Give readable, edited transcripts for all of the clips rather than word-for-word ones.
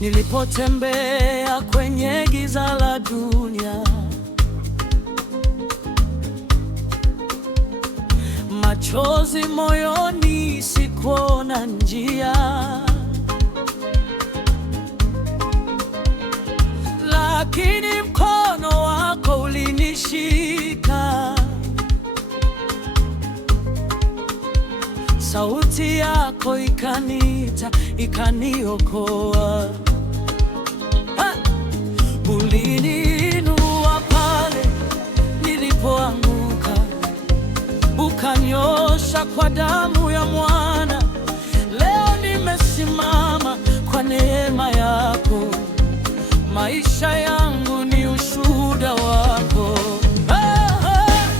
Nilipotembea kwenye giza la dunia, machozi moyoni, sikuona njia, lakini mkono wako ulinishika. Sauti yako ikaniita, ikaniokoa. Uliniinua pale nilipoanguka, ukaniosha kwa damu ya mwana. Leo nimesimama kwa neema yako, maisha yangu ni ushuhuda wako.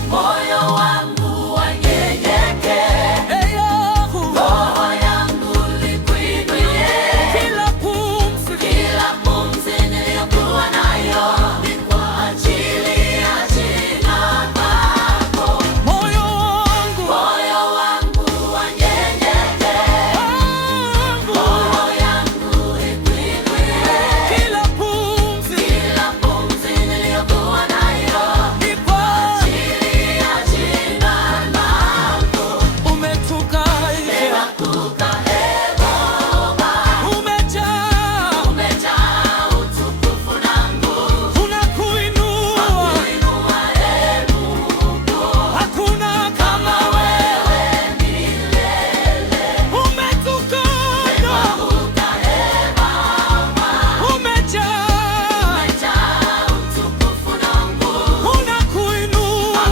Moyo wangu wanyenyekea, roho yangu likuinulie. Kila pumzi niliyokuwa nayo ni kwa ajili ya jina lako. Moyo wangu wanyenyekea, roho yangu likuinulie. Kila pumzi niliyokuwa nayo ni kwa ajili ya jina lako. umetukuka, Umejaa utukufu na nguvu, tunakuinua. Hakuna kama wewe, umetukuka, umejaa utukufu na nguvu, tunakuinua.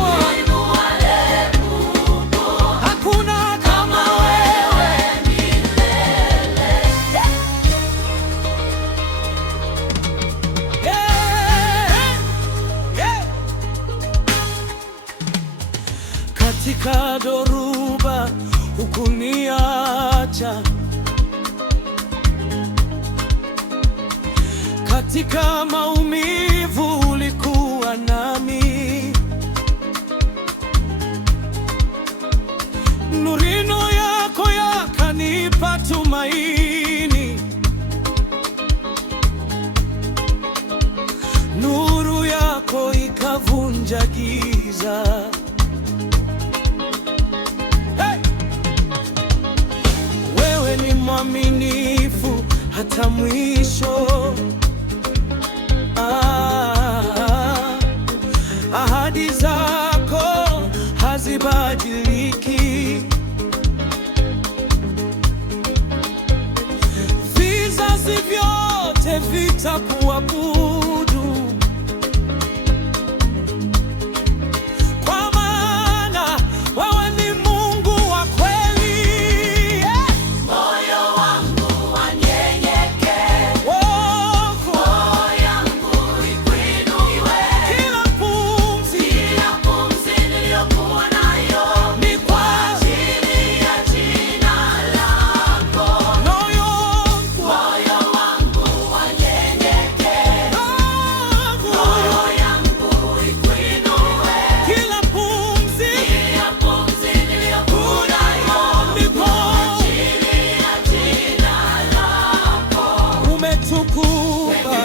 Hakuna kama wewe. Katika dhoruba hukuniacha, katika maumivu ulikuwa nami. Nurino yako yakanipa tumaini, nuru yako ikavunja giza. Wewe ni mwaminifu hata mwisho. Ahadi zako hazibadiliki. Vizazi vyote vitakuabudu, kwa maana wewe ni Mungu wa kweli. moyo wangu wanyenyekea, roho yangu ikuinulie. Kila pumzi Niliyokuwa nayo ni kwa ajili ya jina lako. moyo Moyo wangu wanyenyekea, roho yangu ikuinulie. kila pumzi Niliyokuwa nayo ni kwa ajili ya jina lako. umetukuka.